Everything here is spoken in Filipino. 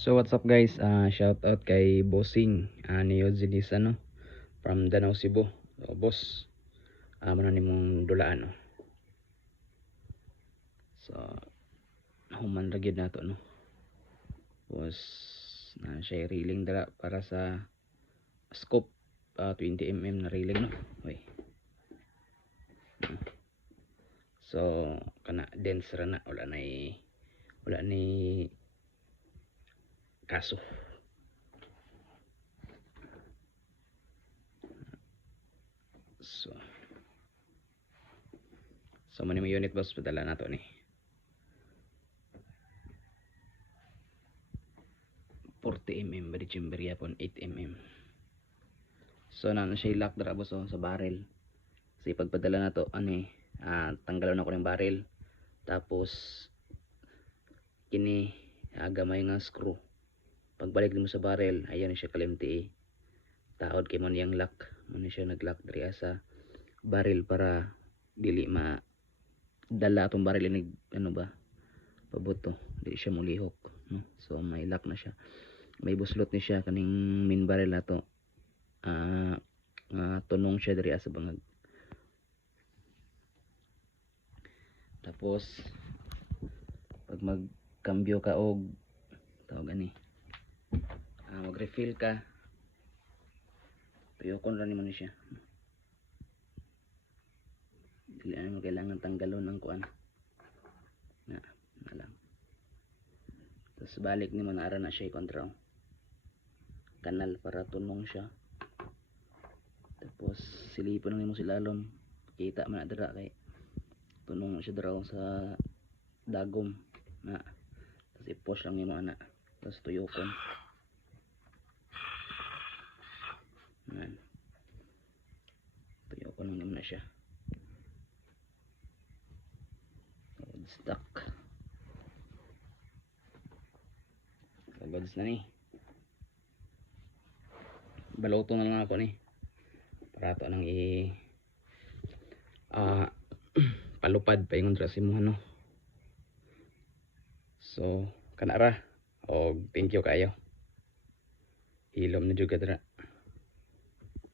So what's up guys, shout out kay Bossing ni Yodzilis from Danau Cebu. So boss, muna nimong dulaan So human ra gyud nato Boss na siya reeling dala para sa scope 20mm na reeling Uy. So kana dense ra na, wala ni kaso. So man yung unit boss, padala nato ni 40mm bali chamber yapon 8mm. So na siya lock dra boss sa barrel. Kasi pagpadala na to tanggalon ako ng barrel, tapos kini gamay nga screw, pagbalik mo sa barrel ayan siya kalimti taod kay mo niyang lock, mo siya nag-lock diri sa barrel para dili ma dala atong barrel ni pabuto, dili siya mulihok So may lock na siya, may buslot ni siya kaning main barrel nato. Tunong siya diri sa bangag. Tapos pag magkambyo ka og tawag mag-refill ka, tuyokon lang nimo ni siya. Dili mo kailangan tanggalon ang kuan na lang. Tapos balik nimo na ara na siya kontra kanal para tunong siya. Tapos silipon nimo silalom, kita man dira kay tunong siya dira sa dagom tapos i-push lang nimo tapos tuyokon. Tuyokon lang nimo na siya. Stuck. Goods na ni. Baloto na lang ako ni. Para to nang palupad pa ingon sa mo So kanara og thank you kayo. Hilom na jud ka dira.